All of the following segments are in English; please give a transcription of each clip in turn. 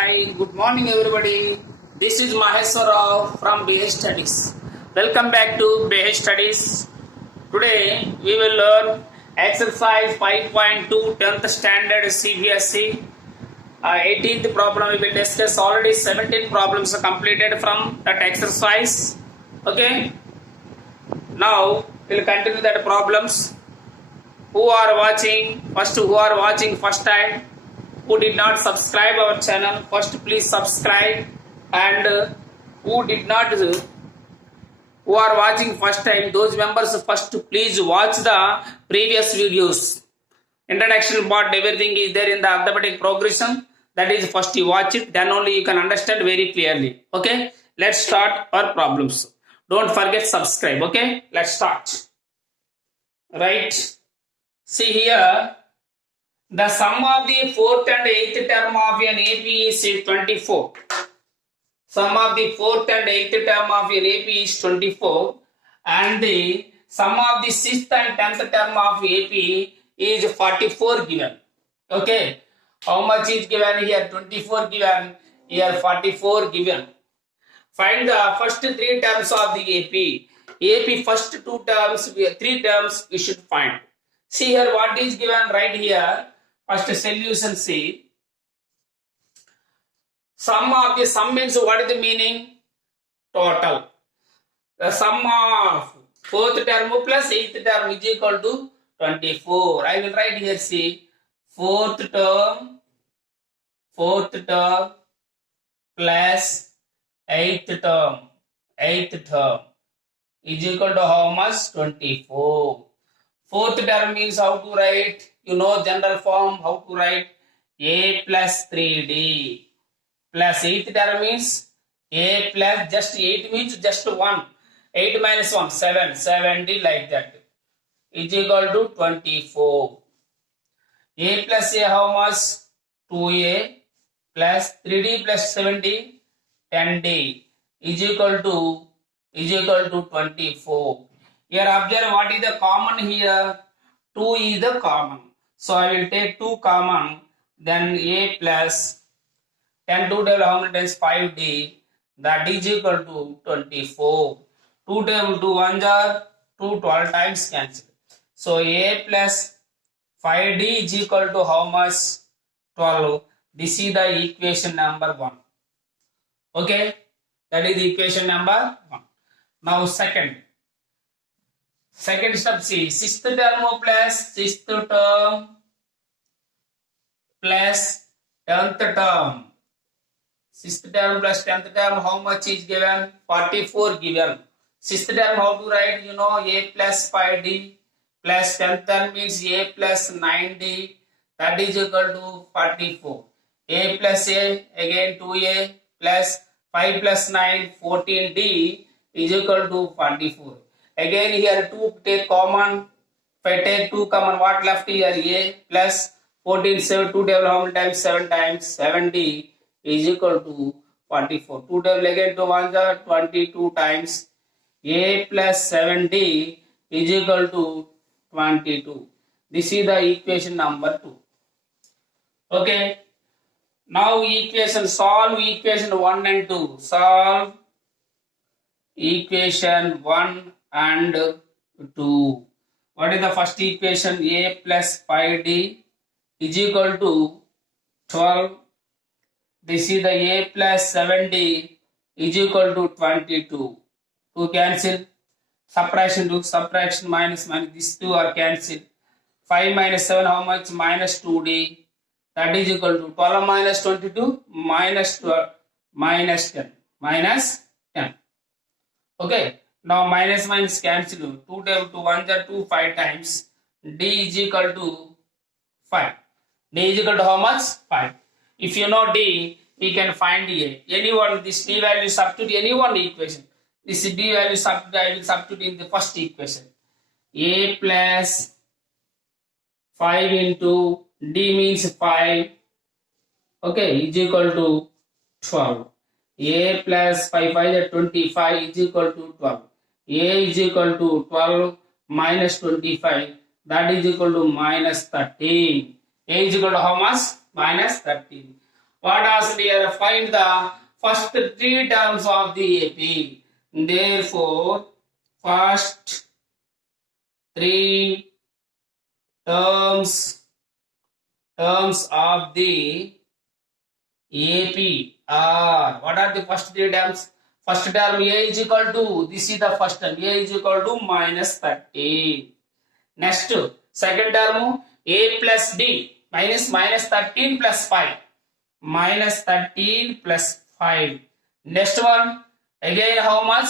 Hi, good morning everybody. This is Maheshwar Rao from BH Studies. Welcome back to BH Studies. Today we will learn exercise 5.2 10th standard CBSE. 18th problem we will discuss. Already 17 problems are completed from that exercise. Okay. Now we will continue that problems. Who are watching first time, who did not subscribe our channel, first please subscribe, and who are watching first time, those members first please watch the previous videos. Introduction part, everything is there in the arithmetic progression. That is first you watch it, then only you can understand very clearly. Okay, let's start our problems. Don't forget subscribe. Okay, let's start. Right. See here, the sum of the fourth and eighth term of an AP is 24. Sum of the fourth and eighth term of an AP is 24, and the sum of the sixth and 10th term of AP is 44 given. Okay, how much is given here? 24 given, here 44 given. Find the first three terms of the AP. AP first three terms we should find. See here what is given right here. First solution, see. Sum means what is the meaning? Total. The sum of fourth term plus eighth term is equal to 24. I will write here, see. Fourth term plus eighth term is equal to how much? 24. Fourth term means how to write? You know general form, how to write? A plus 3D plus eighth term means A plus just 8 means just 1. 8 minus 1, 7. 70 like that is equal to 24. A plus A how much? 2A plus 3D plus 70, 10D is equal to 24. Here observe what is the common here. 2 is the common. So I will take 2 common. Then A plus 10 to double how many times? 5D. That is equal to 24. 2 times 2 1 jar 2 12 times cancel. So A plus 5D is equal to how much? 12. This is the equation number 1. Okay. That is the equation number 1. Now second step, see. Sixth term plus 10th term. Sixth term plus 10th term, how much is given? 44 given. Sixth term, how to write? You know, A plus 5D plus 10th term means A plus 9D. That is equal to 44. A plus A, again 2A plus 5 plus 9, 14D is equal to 44. Again here 2 take common. If I take 2 common, what left here? A plus 14, 7, 2 double how many times? 7 times. 70 is equal to 44. 2 double again to 1 are 22 times. A plus 70 is equal to 22. This is the equation number 2. Okay. Now solve equation 1 and 2. Solve equation 1 and 2. What is the first equation? A plus 5D is equal to 12. This is the A plus 7D is equal to 22. 2 cancel. Subtraction, do subtraction, minus. These 2 are cancelled. 5 minus 7 how much? Minus 2D. That is equal to 12 minus 22 minus 12 minus 10. Minus 10. Okay. Now minus cancel. 2 times 2 1 are 2 5 times. D is equal to 5. D is equal to how much? 5. If you know D, we can find A. Anyone, this D value substitute any one equation. This D value I will substitute in the first equation. A plus 5 into D means 5. Okay, is equal to 12. A plus 5 is 25 is equal to 12. A is equal to 12 minus 25. That is equal to minus 13. A is equal to how much? Minus 13. What asked here? Find the first three terms of the AP. Therefore, first three terms of the AP are, what are the first three terms? First term A is equal to, this is the first term, A is equal to minus 13. Next, second term A plus D, minus 13 plus 5. Minus 13 plus 5. Next one, again how much?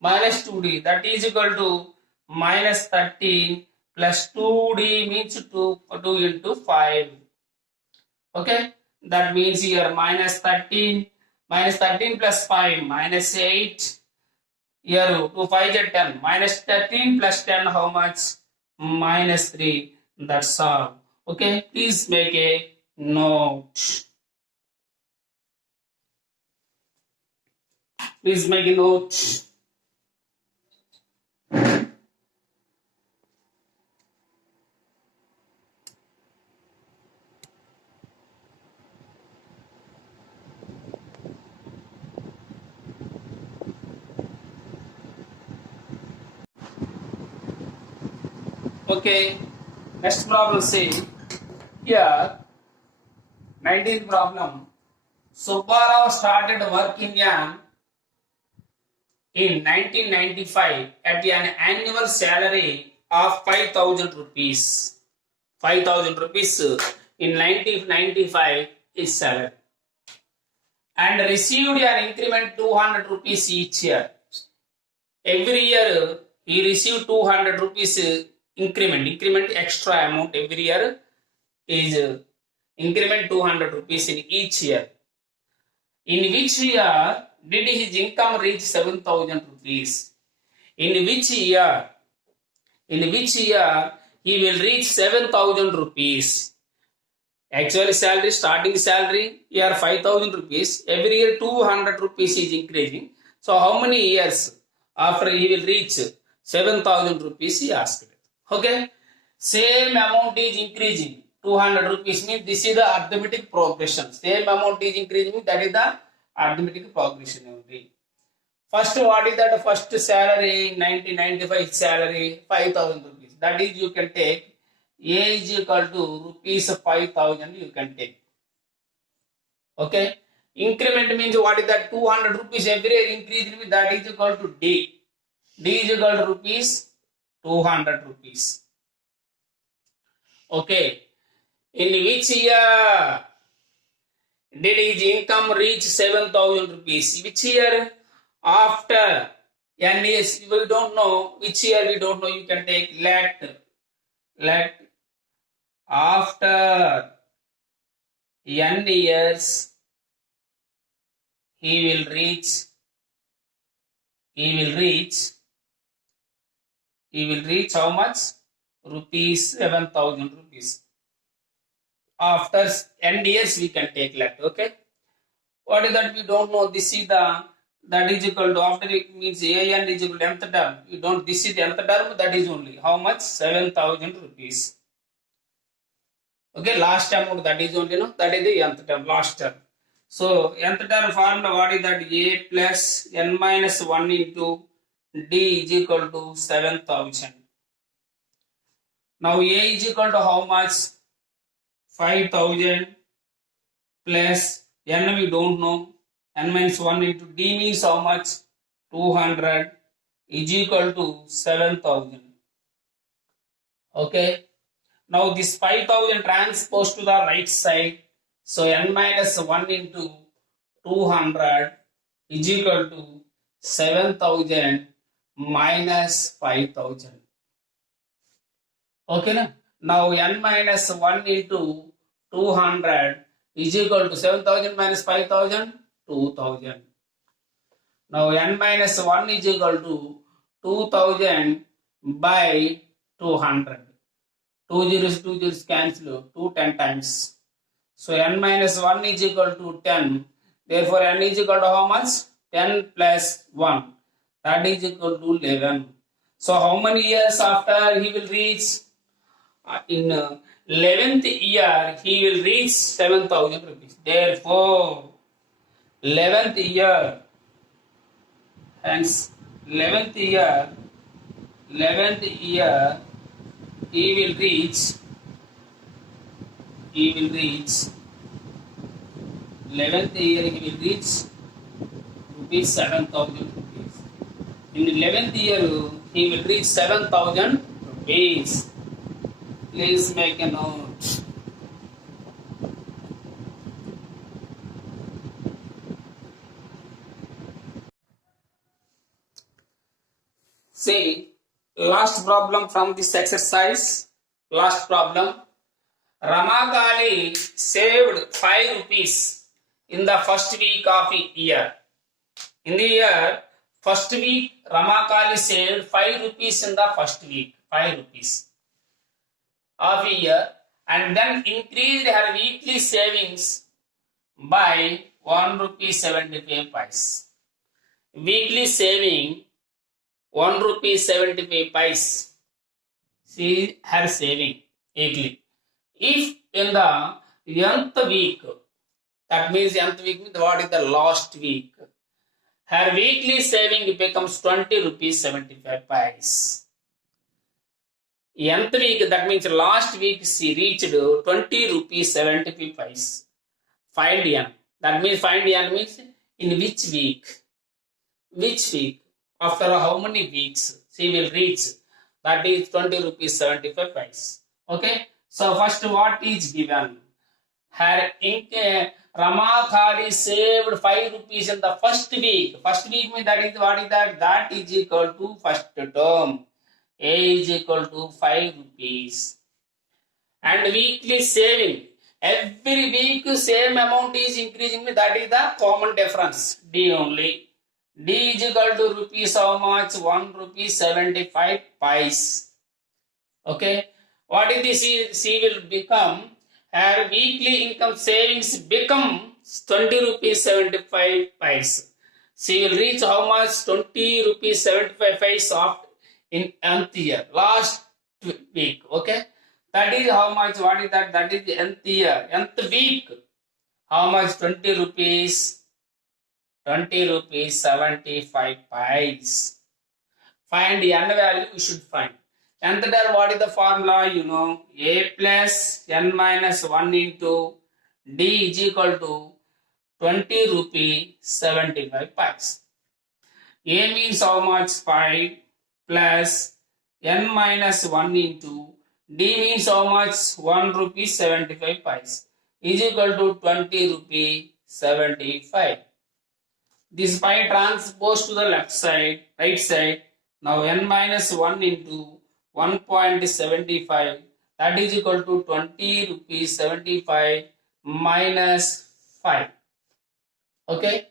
Minus 2D, that is equal to minus 13 plus 2D means 2 into 5. Okay, that means here minus 13 plus 5 minus 8. Here 2 5 is 10. Minus 13 plus 10 how much? Minus 3. That's all. Okay, please make a note. Please make a note. Okay, next problem say here 19th problem. Subbarao started working in 1995 at an annual salary of 5,000 rupees. 5,000 rupees in 1995 is salary, and received an increment 200 rupees each year. Every year he received 200 rupees increment extra amount every year is increment 200 rupees in each year. In which year did his income reach 7,000 rupees? In which year he will reach 7,000 rupees? Actually salary, starting salary here 5,000 rupees, every year 200 rupees is increasing. So how many years after he will reach 7,000 rupees, he asked. Okay, same amount is increasing, 200 rupees means this is the arithmetic progression. Same amount is increasing, that is the arithmetic progression only. First, what is that first salary? 1995 salary 5,000 rupees. That is, you can take A is equal to rupees 5,000, you can take. Okay, increment means what is that? 200 rupees every year increase, that is equal to D. D is equal to rupees 200 rupees. Okay, in which year did his income reach 7,000 rupees? Which year? After n years, we don't know. Which year we don't know, you can take let after n years he will reach how much? Rupees 7,000 rupees. After n years we can take let. Okay, what is that? We don't know. This is the, that is equal to, after it means an is equal to nth term. You don't, this is the nth term, that is only how much? 7,000 rupees. Okay, last amount, that is only, no, that is the nth term, last term. So nth term formula, what is that? A plus n minus 1 into D is equal to 7,000. Now A is equal to how much? 5,000 plus n we don't know. N minus 1 into D means how much? 200 is equal to 7,000. Okay. Now this 5,000 transposed to the right side. So n minus 1 into 200 is equal to 7,000 minus 5,000. Okay, na? Now n minus 1 into 200 is equal to 7,000 minus 5,000, 2,000. Now n minus 1 is equal to 2,000 by 200. 2 zeros cancel, 2 10 times. So n minus 1 is equal to 10. Therefore n is equal to how much? 10 plus 1. That is equal to 11. So how many years after he will reach? In 11th year he will reach 7,000 rupees. Therefore, 11th year, hence 11th year, 11th year he will reach, he will reach 11th year he will reach rupees 7,000 rupees. In 11th year he will reach 7,000 rupees. Please make a note. See, last problem from this exercise. Last problem. Ramakali saved 5 rupees in the first week of a year. In the year, first week, Ramakali saved 5 rupees in the first week. 5 rupees of a year, and then increased her weekly savings by 1 rupee 75 paise. Weekly saving 1 rupee 75 paise. See her saving weekly. If in the nth week, that means nth week means what is the last week, her weekly saving becomes 20 rupees 75 paise. Nth week, that means last week she reached 20 rupees 75 paise. Find n. That means find n means in which week? Which week? After how many weeks she will reach? That is 20 rupees 75 paise. Okay. So first what is given? Her Ramakali saved 5 rupees in the first week. First week means that is what is that? That is equal to first term. A is equal to 5 rupees. And weekly saving. Every week same amount is increasing. That is the common difference. D only. D is equal to rupees how much? 1 rupee 75 paise. Okay. What is this? She will become, her weekly income savings become 20 rupees 75 paise. She will reach how much? 20 rupees 75 paise of in nth year. Last week. Okay. That is how much? What is that? That is the nth year. Nth week. How much? 20 rupees. 20 rupees 75 paise. Find the n value you should find. Nth there, what is the formula? You know, a plus n minus 1 into d is equal to 20 rupee 75 paise. A means how much? 5 plus n minus 1 into d means how much? 1 rupee 75 paise is equal to 20 rupee 75. This pi transpose to the left side, right side. Now n minus 1 into 1.75, that is equal to 20 rupees 75 minus 5. Okay.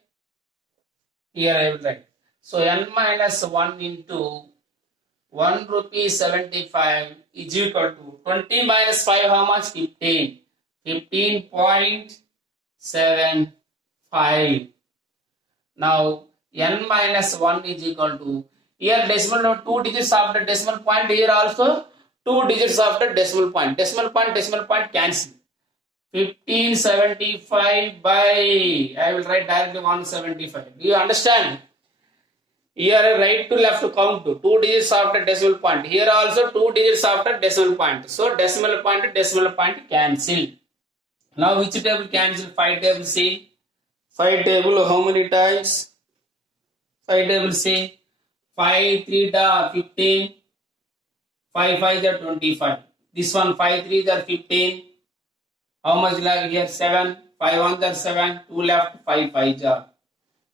Here I will write. So n minus 1 into 1 rupee 75 is equal to 20 minus 5, how much? 15. 15.75. Now n minus 1 is equal to, here decimal note 2 digits after decimal point, here also 2 digits after decimal point. Decimal point cancel. 1575 by, I will write directly 175. Do you understand? Here right to left count 2 digits after decimal point. Here also 2 digits after decimal point. So decimal point cancel. Now which table cancel? 5 table C. 5 table how many times? 5 table C. 5 3 da 15. 5 5 are 25. This one 5 3 are 15. How much left here? 7. 5 1 are 7. 2 left. 5 5 are.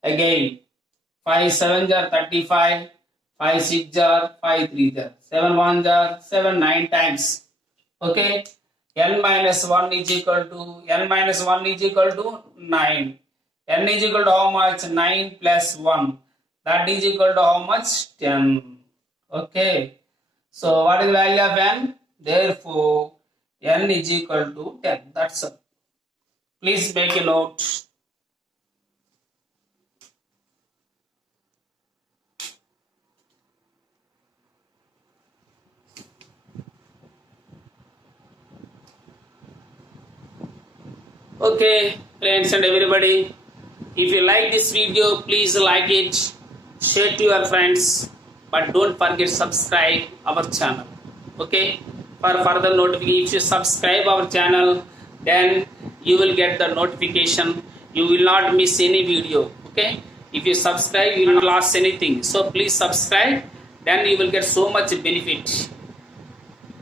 Again 5 7 are 35. 5 6 are 5 3 are. 7 1 are 7 9 times. Okay. N minus 1 is equal to 9. N is equal to how much? 9 plus 1. That is equal to how much? 10. Okay. So what is the value of n? Therefore, n is equal to 10. That's all. Please make a note. Okay, friends and everybody, if you like this video, please like it, share to your friends, but don't forget subscribe our channel. Okay, for further notification, if you subscribe our channel, then you will get the notification. You will not miss any video. Okay, if you subscribe, you will not lose anything. So please subscribe, then you will get so much benefit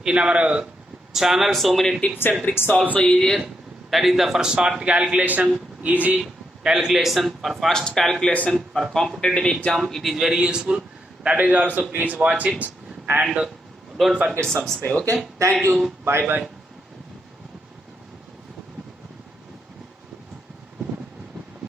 in our channel. So many tips and tricks also is here. That is the for short calculation, easy calculation, for fast calculation, for competitive exam it is very useful. That is also, please watch it and don't forget subscribe. Okay, thank you, bye bye.